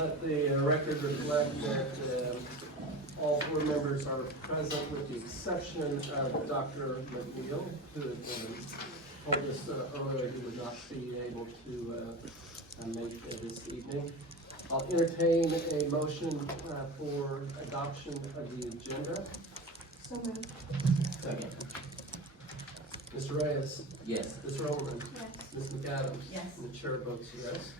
Let the record reflect that all board members are present with the exception of Dr. McNeil, who told us earlier he would not be able to make this evening. I'll entertain a motion for adoption of the agenda. So moved. Second. Mr. Reyes? Yes. Ms. Roman? Yes. Ms. McAdams? Yes. And the chair votes yes.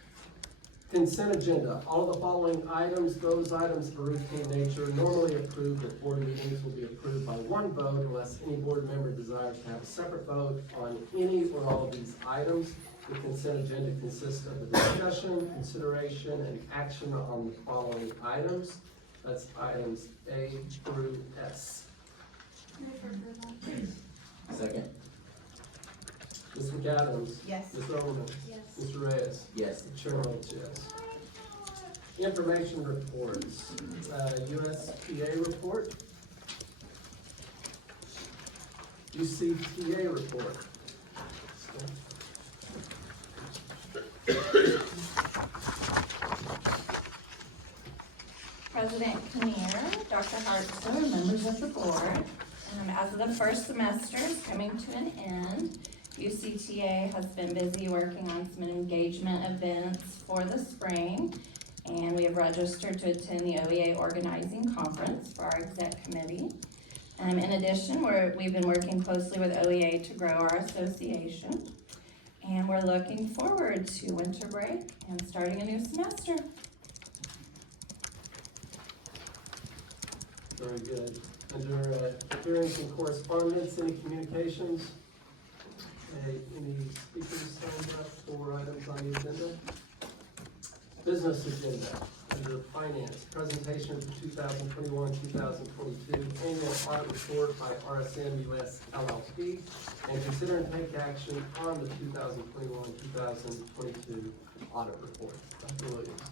Consent agenda. All of the following items, those items of routine nature, normally approved at board meetings, will be approved by one vote unless any board member desires to have a separate vote on any or all of these items. The consent agenda consists of the discussion, consideration, and action on the following items. That's items A through S. Move for approval. Second. Ms. McAdams? Yes. Ms. Overman? Yes. Mr. Reyes? Yes. The chair votes yes. Information reports. USPA report. UCTA report. President Kinnear, Dr. Hartster, members of the board. As of the first semester is coming to an end, UCTA has been busy working on some engagement events for the spring, and we have registered to attend the OEA organizing conference for our exec committee. In addition, we've been working closely with OEA to grow our association, and we're looking forward to winter break and starting a new semester. Very good. Under hearings and correspondence, any communications? Any speakers signed up for items on the agenda? Business agenda. Under finance, presentation of the 2021-2022 annual audit report by RSM US LLP, and consider and take action on the 2021-2022 audit report. Dr. Williams.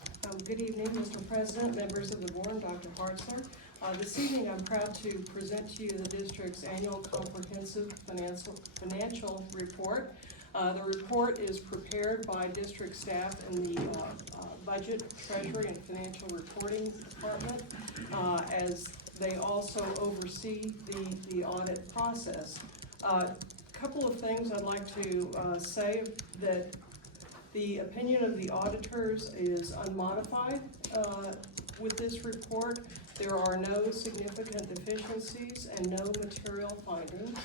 Good evening, Mr. President, members of the board, Dr. Hartzler. This evening, I'm proud to present to you the district's annual comprehensive financial report. The report is prepared by district staff in the budget, treasury, and financial reporting department, as they also oversee the audit process. Couple of things I'd like to say: that the opinion of the auditors is unmodified with this report. There are no significant deficiencies and no material findings,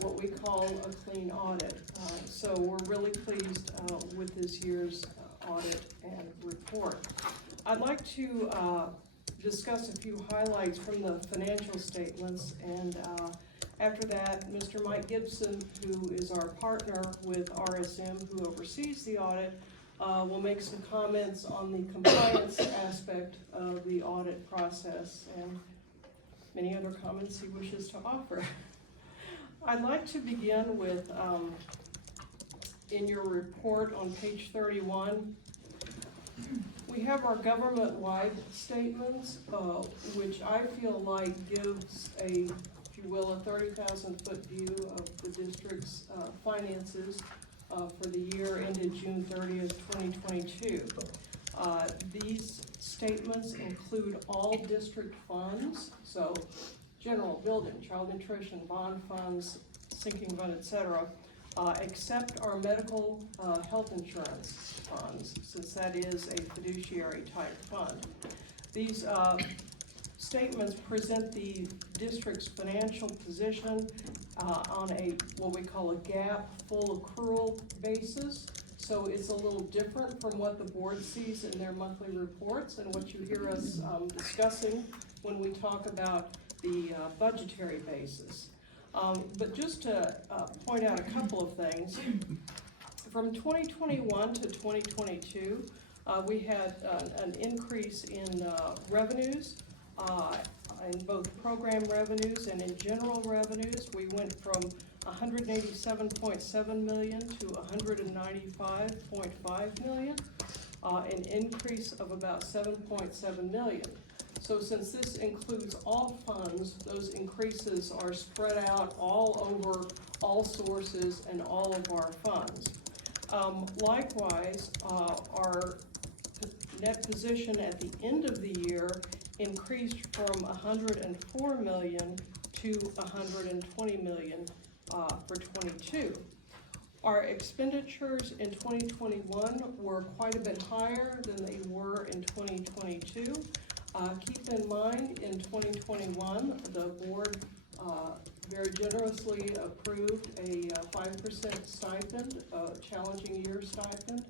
what we call a clean audit. So we're really pleased with this year's audit and report. I'd like to discuss a few highlights from the financial statements, and after that, Mr. Mike Gibson, who is our partner with RSM, who oversees the audit, will make some comments on the compliance aspect of the audit process and many other comments he wishes to offer. I'd like to begin with, in your report on page 31, we have our government-wide statements, which I feel like gives a, if you will, a 30,000-foot view of the district's finances for the year ended June 30th, 2022. These statements include all district funds, so general building, child nutrition, bond funds, sinking fund, etc., except our medical health insurance funds, since that is a fiduciary type fund. These statements present the district's financial position on a what we call a GAAP full accrual basis. So it's a little different from what the board sees in their monthly reports and what you hear us discussing when we talk about the budgetary basis. But just to point out a couple of things, from 2021 to 2022, we had an increase in revenues, in both program revenues and in general revenues. We went from $187.7 million to $195.5 million, an increase of about $7.7 million. So since this includes all funds, those increases are spread out all over all sources and all of our funds. Likewise, our net position at the end of the year increased from 104 million to 120 million for 22. Our expenditures in 2021 were quite a bit higher than they were in 2022. Keep in mind, in 2021, the board very generously approved a 5% stipend, a challenging year stipend,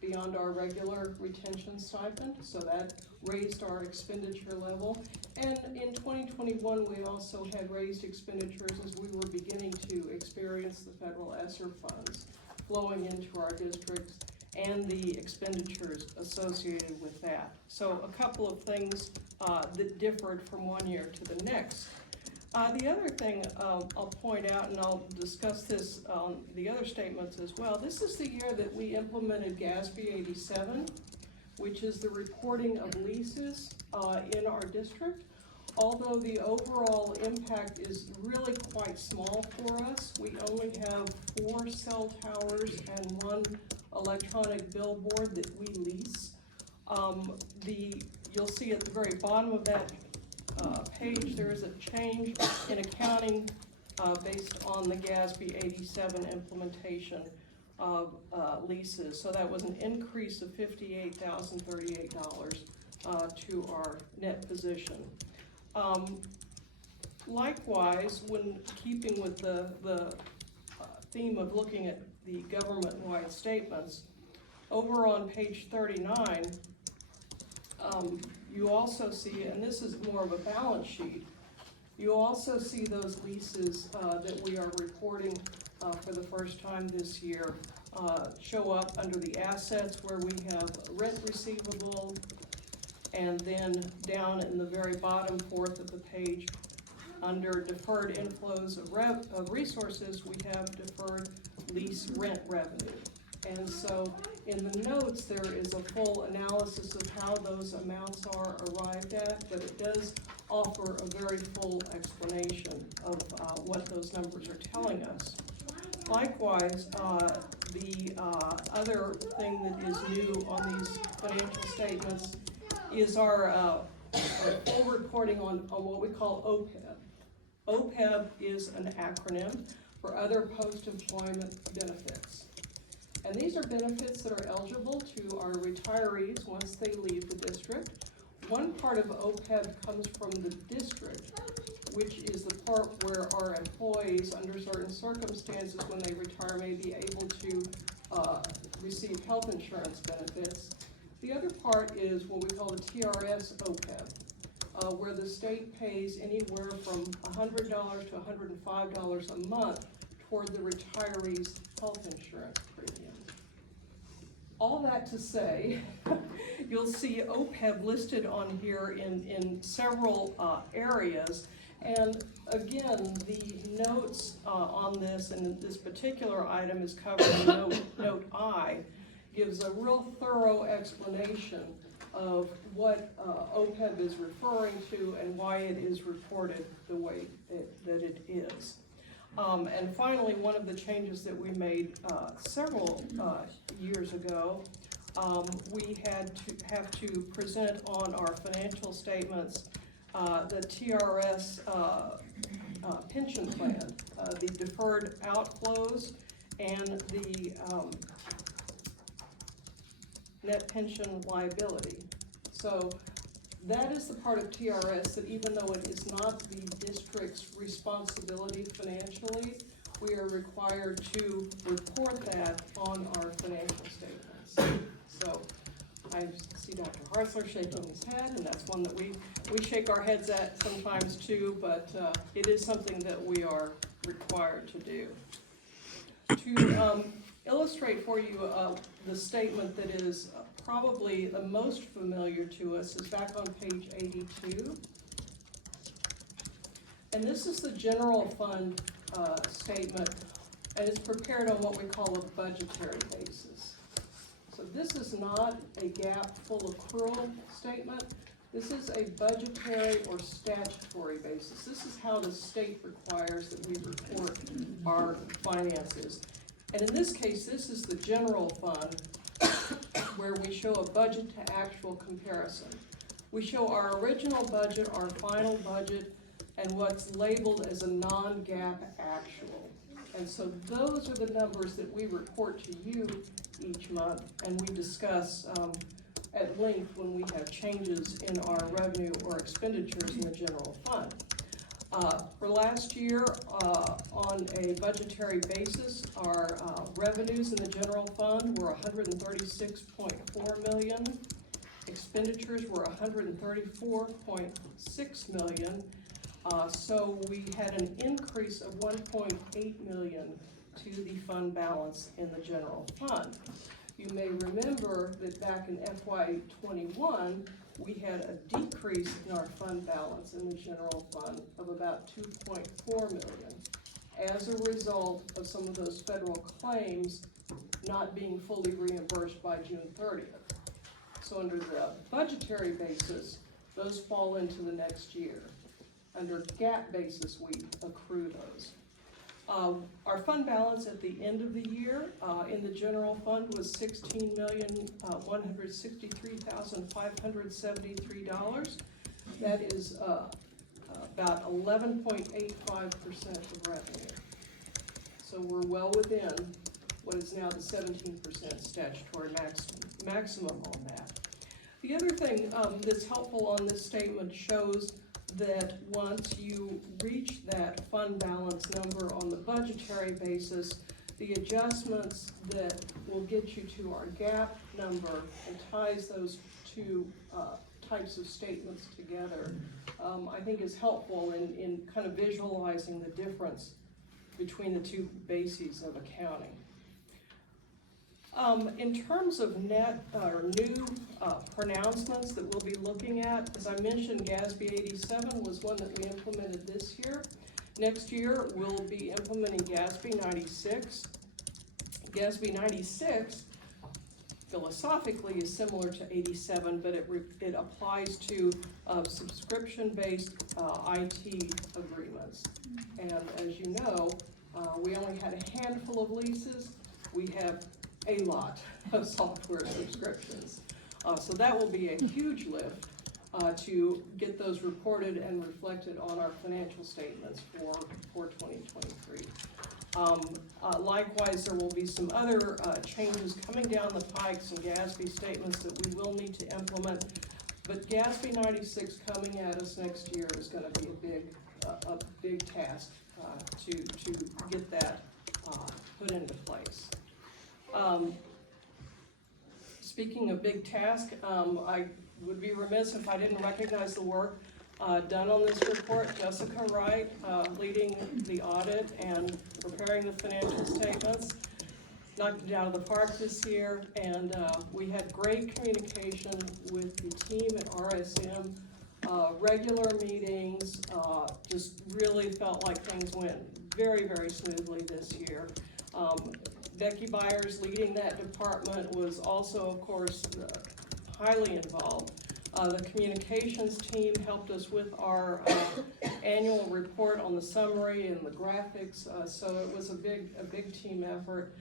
beyond our regular retention stipend, so that raised our expenditure level. And in 2021, we also had raised expenditures as we were beginning to experience the federal ESSER funds flowing into our districts and the expenditures associated with that. So a couple of things that differed from one year to the next. The other thing I'll point out, and I'll discuss this on the other statements as well, this is the year that we implemented GASB 87, which is the reporting of leases in our district. Although the overall impact is really quite small for us, we only have 4 cell towers and 1 electronic billboard that we lease. You'll see at the very bottom of that page, there is a change in accounting based on the GASB 87 implementation of leases. So that was an increase of $58,038 to our net position. Likewise, when keeping with the theme of looking at the government-wide statements, over on page 39, you also see, and this is more of a balance sheet, you also see those leases that we are reporting for the first time this year show up under the assets where we have rent receivable, and then down in the very bottom fourth of the page, under deferred inflows of resources, we have deferred lease rent revenue. And so in the notes, there is a full analysis of how those amounts are arrived at, but it does offer a very full explanation of what those numbers are telling us. Likewise, the other thing that is new on these financial statements is our full reporting on what we call OPEB. OPEB is an acronym for Other Post-Employment Benefits. And these are benefits that are eligible to our retirees once they leave the district. One part of OPEB comes from the district, which is the part where our employees, under certain circumstances when they retire, may be able to receive health insurance benefits. The other part is what we call the TRS OPEB, where the state pays anywhere from $100 to $105 a month toward the retiree's health insurance premium. All that to say, you'll see OPEB listed on here in several areas. And again, the notes on this, and this particular item is covered in note I, gives a real thorough explanation of what OPEB is referring to and why it is reported the way that it is. And finally, one of the changes that we made several years ago, we have to present on our financial statements the TRS pension plan, the deferred outflows, and the net pension liability. So that is the part of TRS that, even though it is not the district's responsibility financially, we are required to report that on our financial statements. So I see Dr. Hartzler shaking his head, and that's one that we shake our heads at sometimes too, but it is something that we are required to do. To illustrate for you the statement that is probably the most familiar to us is back on page 82. And this is the general fund statement, and it's prepared on what we call a budgetary basis. So this is not a GAAP full accrual statement. This is a budgetary or statutory basis. This is how the state requires that we report our finances. And in this case, this is the general fund where we show a budget to actual comparison. We show our original budget, our final budget, and what's labeled as a non-GAAP actual. And so those are the numbers that we report to you each month, and we discuss at length when we have changes in our revenue or expenditures in the general fund. For last year, on a budgetary basis, our revenues in the general fund were $136.4 million. Expenditures were $134.6 million. So we had an increase of $1.8 million to the fund balance in the general fund. You may remember that back in FY21, we had a decrease in our fund balance in the general fund of about $2.4 million as a result of some of those federal claims not being fully reimbursed by June 30th. So under the budgetary basis, those fall into the next year. Under GAAP basis, we accrue those. Our fund balance at the end of the year in the general fund was $16,163,573. That is about 11.85% of revenue. So we're well within what is now the 17% statutory maximum on that. The other thing that's helpful on this statement shows that once you reach that fund balance number on the budgetary basis, the adjustments that will get you to our GAAP number and ties those two types of statements together, I think is helpful in kind of visualizing the difference between the two bases of accounting. In terms of net or new pronouncements that we'll be looking at, as I mentioned, GASB 87 was one that we implemented this year. Next year, we'll be implementing GASB 96. GASB 96 philosophically is similar to 87, but it applies to subscription-based IT agreements. And as you know, we only had a handful of leases. We have a lot of software subscriptions. So that will be a huge lift to get those reported and reflected on our financial statements for 2023. Likewise, there will be some other changes coming down the pike, some GASB statements that we will need to implement. But GASB 96 coming at us next year is going to be a big task to get that put into place. Speaking of big task, I would be remiss if I didn't recognize the work done on this report. Jessica Wright leading the audit and preparing the financial statements. Knocked it out of the park this year, and we had great communication with the team at RSM, regular meetings, just really felt like things went very, very smoothly this year. Becky Byers leading that department was also, of course, highly involved. The communications team helped us with our annual report on the summary and the graphics, so it was a big team effort.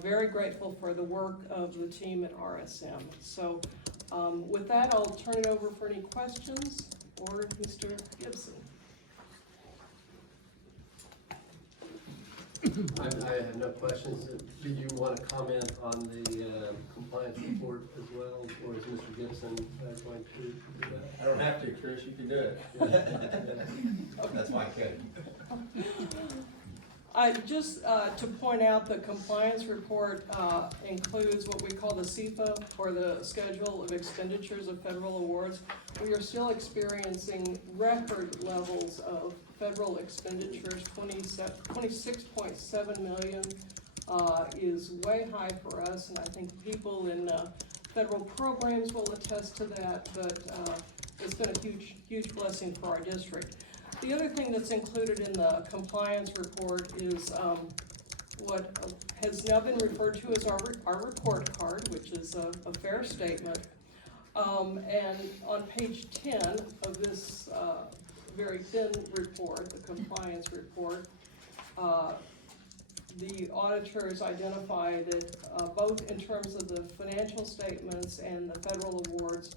Very grateful for the work of the team at RSM. So with that, I'll turn it over for any questions, or Mr. Gibson. I have no questions. Did you want to comment on the compliance report as well, or is Mr. Gibson going to do that? I don't have to, Trish, you can do it. That's why I couldn't. Just to point out, the compliance report includes what we call the CFA, or the Schedule of Expenditures of Federal Awards. We are still experiencing record levels of federal expenditures. 26.7 million is way high for us, and I think people in federal programs will attest to that, but it's been a huge blessing for our district. The other thing that's included in the compliance report is what has now been referred to as our report card, which is a fair statement. And on page 10 of this very thin report, the compliance report, the auditors identify that both in terms of the financial statements and the federal awards,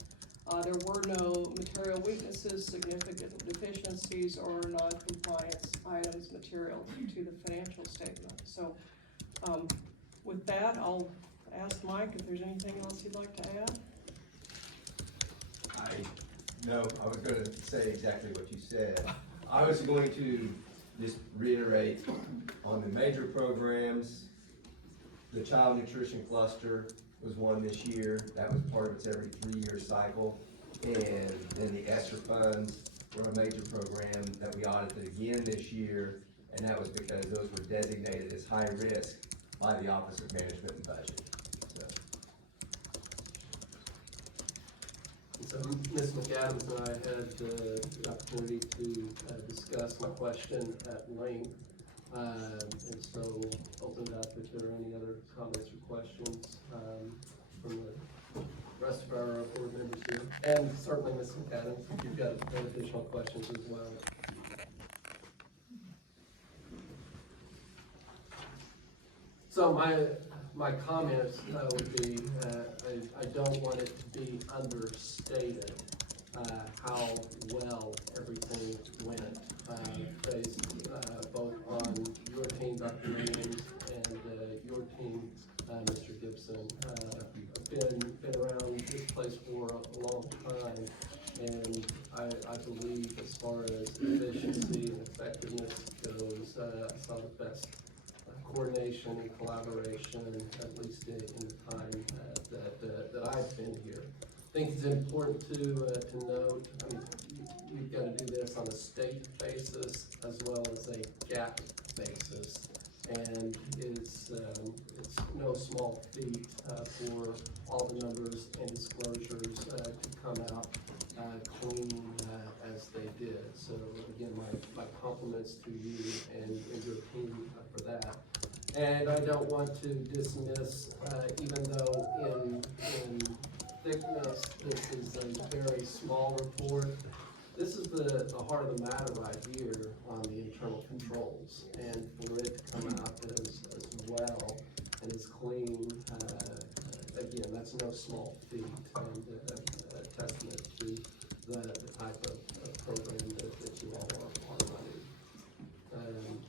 there were no material weaknesses, significant deficiencies, or non-compliance items material to the financial statement. So with that, I'll ask Mike if there's anything else he'd like to add. No, I was gonna say exactly what you said. I was going to just reiterate on the major programs, the child nutrition cluster was one this year. That was part of its every 3-year cycle. And then the ESSER funds were a major program that we audited again this year. And that was because those were designated as high risk by the Office of Management and Budget. So Ms. McAdams and I had the opportunity to discuss my question at length. And so opened up if there are any other comments or questions from the rest of our board members here. And certainly Ms. McAdams, if you've got additional questions as well. So my comments would be, I don't want it to be understated how well everything went, based both on your team, Dr. Williams, and your team, Mr. Gibson. I've been around this place for a long time, and I believe as far as efficiency and effectiveness goes, I saw the best coordination and collaboration, at least in the time that I've been here. I think it's important to note, I mean, you've got to do this on a state basis as well as a gap basis. And it's no small feat for all the numbers and disclosures to come out clean as they did. So again, my compliments to you and your team for that. And I don't want to dismiss, even though in thickness, this is a very small report. This is the heart of the matter right here on the internal controls. And for it to come out as well and as clean, again, that's no small feat and a testament to the type of program that you all are running.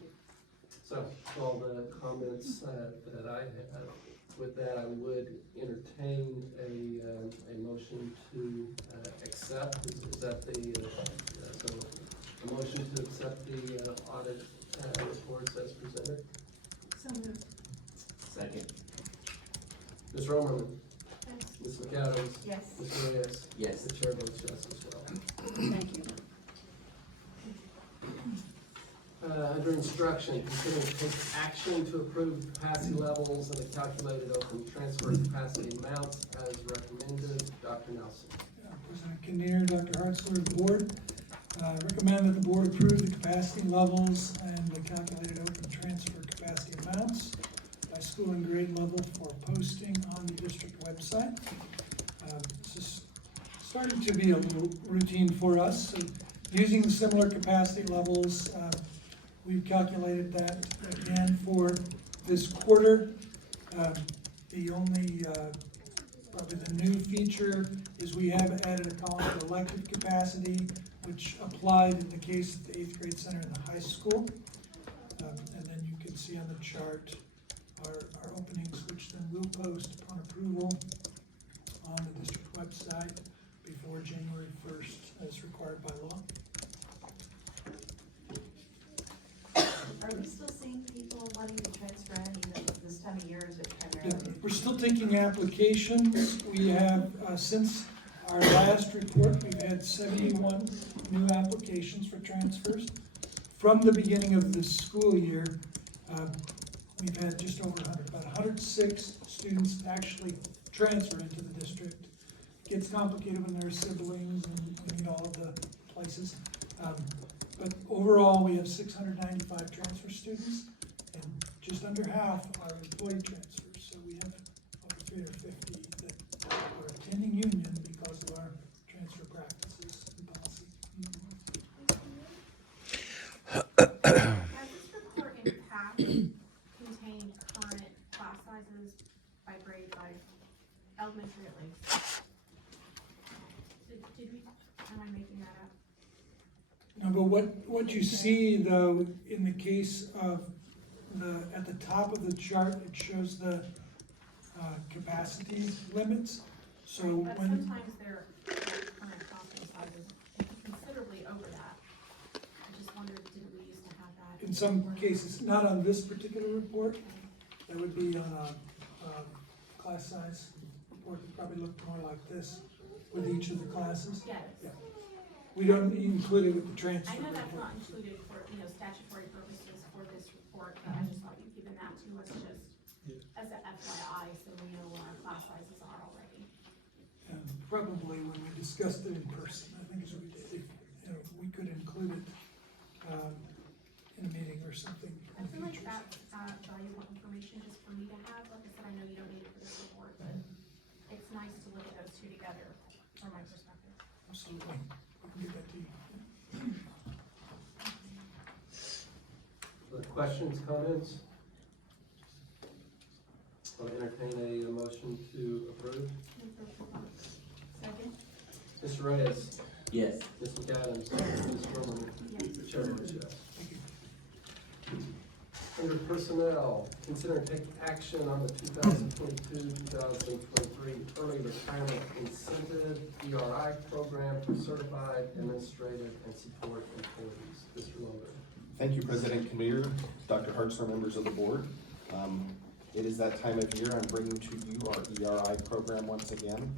So all the comments that I have, with that I would entertain a motion to accept. Is that so a motion to accept the audit reports as presented? So moved. Second. Ms. Romerman, Yes. Ms. McAdams, Yes. Ms. Reyes. Yes. The chair votes yes as well. Thank you. Under instruction, consider to take action to approve capacity levels and the calculated open transfer capacity amounts as recommended. Dr. Nelson. President Kinnear, Dr. Hartzler of the board, recommend that the board approve the capacity levels and the calculated open transfer capacity amounts by school and grade level for posting on the district website. This is starting to be a little routine for us. So using similar capacity levels, we've calculated that again for this quarter. The only probably the new feature is we have added a column for elective capacity, which applied in the case of the 8th grade center in the high school. And then you can see on the chart our openings, which then we'll post upon approval on the district website before January 1st as required by law. Are we still seeing people wanting to transfer in even this time of year, or is it Yeah, primarily? we're still taking applications. We have, since our last report, we've had 71 new applications for transfers. From the beginning of this school year, we've had just over 100, about 106 students actually transfer into the district. It gets complicated when there are siblings and all of the places. But overall, we have 695 transfer students, and just under half are employee transfers. So we have over 350 that are attending union because of our transfer practices and policy. Has this report in the past contained Did we, am I making that up? No, but what you see though, in the case of at the top of the chart, it shows the capacity limits. So But when, sometimes their current classroom size is considerably over that. I just wondered, did we used to have that? in some cases, not on this particular report, that would be on a class size report that probably look more like this with each of the classes. Yes. Yeah. We don't include it with the transfer I know that's report. not included for, statutory purposes for this report, but I just thought you'd given that to us just as a FYI, so we know what our class sizes are already. And probably when we discussed it in person, I think is what we did, if we could include it in a meeting or something I in the feel like future. that's valuable information just for me to have. Like I said, I know you don't need it for this report, but it's nice to look at those two together from my perspective. Absolutely, we can get that to you. Questions, comments? I'll entertain a motion to approve. Second? Mr. Reyes? Yes. Ms. McAdams? Ms. Roman? Yes. The chair votes yes. Under personnel, consider and take action on the 2022-2023 early retirement incentive ERI program for certified administrative and support employees. Mr. Logan. Thank you, President Kamir, Dr. Hartzler, members of the board. It is that time of year. I'm bringing to you our ERI program once again.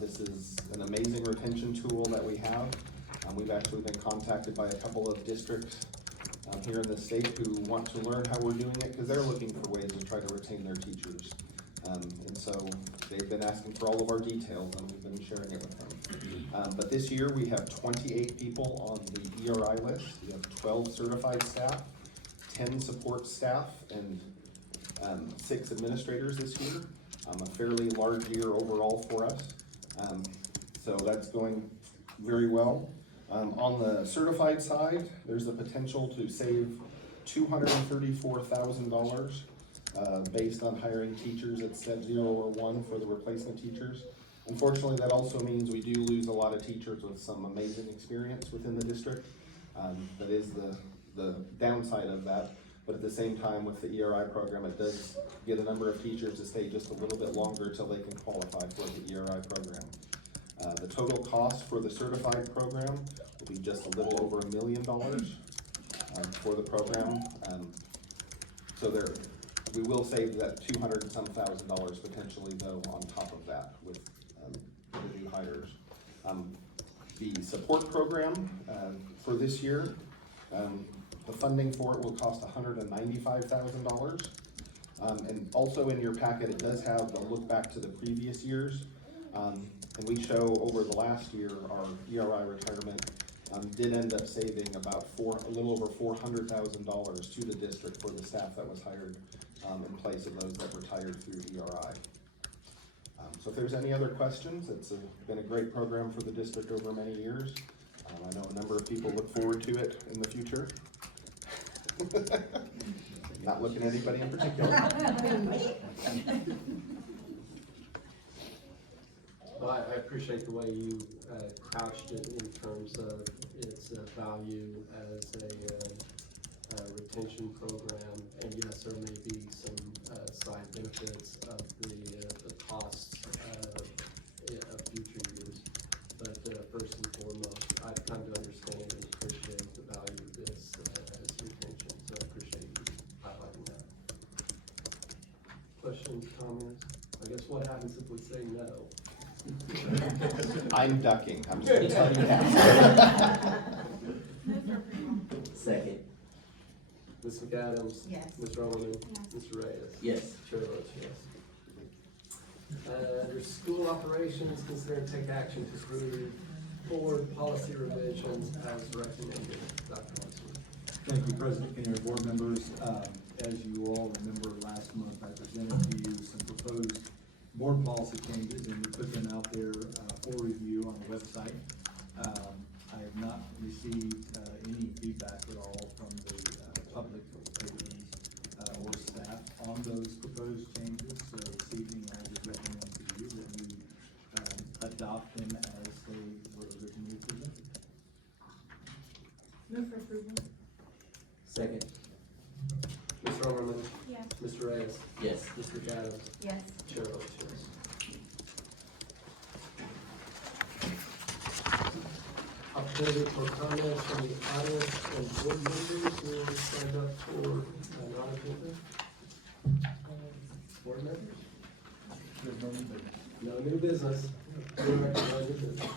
This is an amazing retention tool that we have. We've actually been contacted by a couple of districts here in the state who want to learn how we're doing it because they're looking for ways to try to retain their teachers. And so they've been asking for all of our details and we've been sharing it with them. But this year we have 28 people on the ERI list. We have 12 certified staff, 10 support staff, and 6 administrators this year. A fairly large year overall for us. So that's going very well. On the certified side, there's the potential to save $234,000 based on hiring teachers at step 0 or 1 for the replacement teachers. Unfortunately, that also means we do lose a lot of teachers with some amazing experience within the district. That is the downside of that. But at the same time, with the ERI program, it does get a number of teachers to stay just a little bit longer till they can qualify for the ERI program. The total cost for the certified program will be just a little over $1 million for the program. So we will save that $200 and some thousand potentially though on top of that with the new hires. The support program for this year, the funding for it will cost $195,000. And also in your packet, it does have the look back to the previous years. And we show over the last year, our ERI retirement did end up saving about a little over $400,000 to the district for the staff that was hired in place of those that retired through ERI. So if there's any other questions, it's been a great program for the district over many years. I know a number of people look forward to it in the future. Not looking at anybody in particular. Well, I appreciate the way you couched it in terms of its value as a retention program. And yes, there may be some side benefits of the costs of future years. But first and foremost, I've come to understand and appreciate the value of this as retention. So I appreciate you highlighting that. Questions, comments? I guess what happens if we say no? I'm ducking, I'm just gonna tell you that. Second. Ms. McAdams? Yes. Ms. Roman? Yes. Mr. Reyes? Yes. Chair votes yes. Under school operations, consider and take action to approve board policy revisions as recommended. Dr. Watson. Thank you, President Kinnear, board members. As you all remember, last month I presented to you some proposed board policy changes and we put them out there for review on the website. I have not received any feedback at all from the public or staff on those proposed changes. So this evening I would recommend to you that you adopt them as they were Move for approval. Second. Ms. Romerman, Yes. Mr. Reyes, Yes. Mr. Adams, Yes. Chair votes yes. Opportunity for comments from the audience and board members who signed up for non-agenda. Board members? No new business. No new business.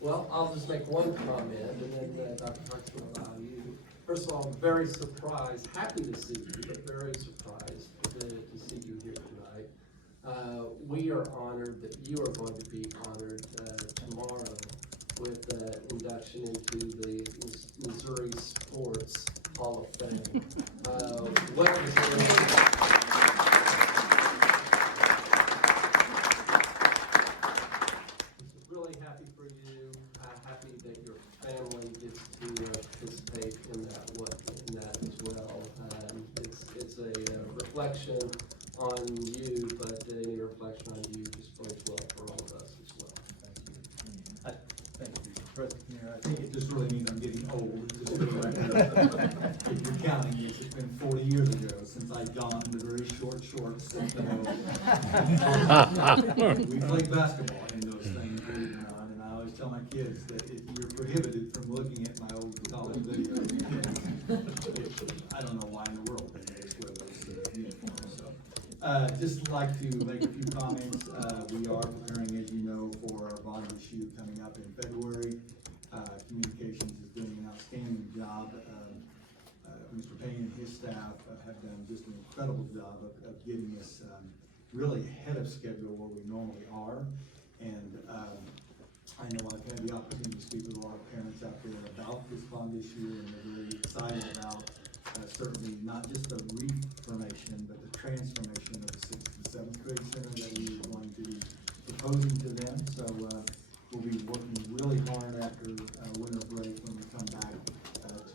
Well, I'll just make one comment, and then Dr. Parks will allow you. First of all, I'm very surprised, happy to see you, but very surprised to see you here tonight. We are honored that you are going to be honored tomorrow with induction into the Missouri Sports Hall of Fame. Well deserved. Really happy for you. Happy that your family gets to participate in that as well. It's a reflection on you, but any reflection on you just bodes well for all of us as well. Thank you, President Mayor. I think it just really means I'm getting old, just for the record. If you're counting, it's been 40 years ago since I donned the very short shorts. We played basketball in those things, believe it or not, and I always tell my kids that if you're prohibited from looking at my old college videos, I don't know why in the world they just wear those uniforms, so. Just like to make a few comments. We are preparing, as you know, for our bond issue coming up in February. Communications is doing an outstanding job. Mr. Payne and his staff have done just an incredible job of getting us really ahead of schedule where we normally are. And I know I've had the opportunity to speak with a lot of parents out there about this bond issue, and they're very excited about certainly not just the reformation, but the transformation of the 6th and 7th grade center that we are going to be proposing to them. So we'll be working really hard after winter break when we come back to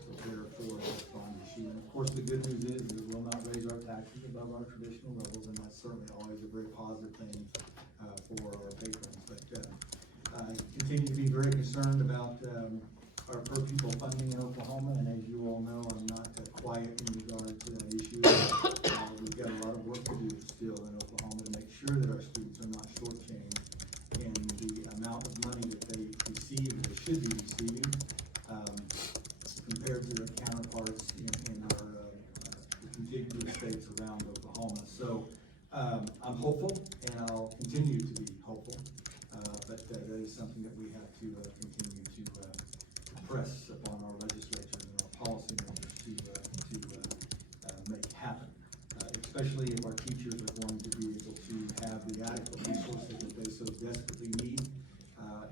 prepare for this bond issue. And of course, the good news is we will not raise our taxes above our traditional levels, and that's certainly always a very positive thing for our patrons. But I continue to be very concerned about our per pupil funding in Oklahoma, and as you all know, I'm not quiet in regard to that issue. We've got a lot of work to do still in Oklahoma to make sure that our students are not shortchanged in the amount of money that they receive, or they should be receiving, compared to their counterparts in our contiguous states around Oklahoma. So I'm hopeful, and I'll continue to be hopeful, but that is something that we have to continue to press upon our legislatures and our policymakers to make happen, especially if our teachers are going to be able to have the adequate resources that they so desperately need,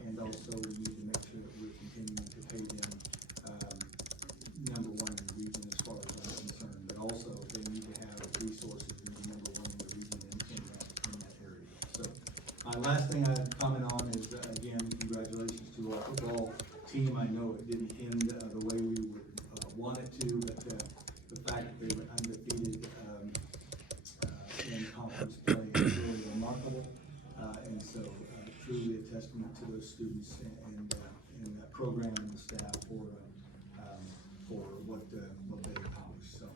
and also we need to make sure that we're continuing to pay them number one in the region as far as I'm concerned, but also they need to have resources to be number one in the region in that area. So my last thing I'd comment on is, again, congratulations to our football team. I know it didn't end the way we would want it to, but the fact that they were undefeated in conference play is really remarkable, and so truly a testament to those students and the program and the staff for what they accomplished. So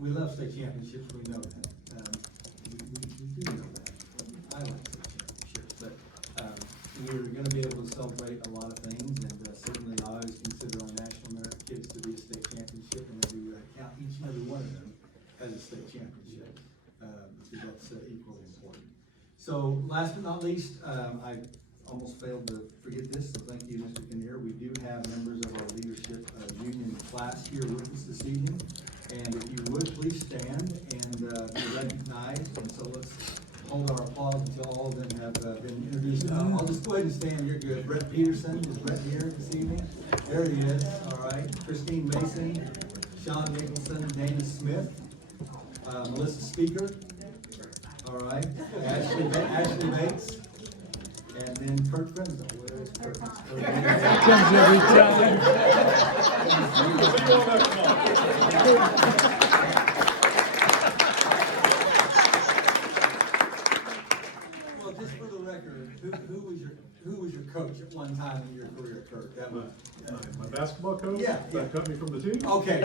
we love state championships. We know that. We do know that. I like state championships, but we're going to be able to celebrate a lot of things, and certainly I always consider our national merit kids to be a state championship, and we count each and every one of them as a state championship, because that's equally important. So last but not least, I almost failed to forget this, so thank you, Mr. Kinnear. We do have members of our leadership union class here with us this evening, and if you would, please stand and be recognized. And so let's hold our applause until all of them have been introduced. I'll just go ahead and stand. You're good. Brett Peterson, is Brett here this evening? There he is. All right. Christine Mason, Sean Nicholson, Dana Smith, Melissa Speaker. All right. Ashley Bates. And then Kurt Frenzel. Where is Kurt? Comes every time. Well, just for the record, who was your coach at one time in your career, Kurt? That was, My basketball coach? Yeah, yeah. That cut me from the team? okay.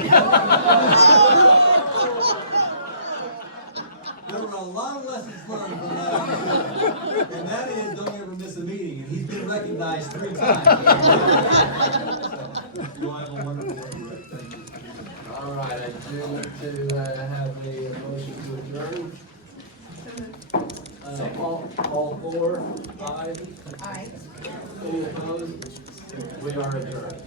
There were a lot of lessons learned from that, and that is, don't ever miss a meeting, and he's been recognized 3 times. So, you all have a wonderful day. Thank you. All right, I do need to have a motion to adjourn. All four, aye. Aye. Any opposed? We are adjourned.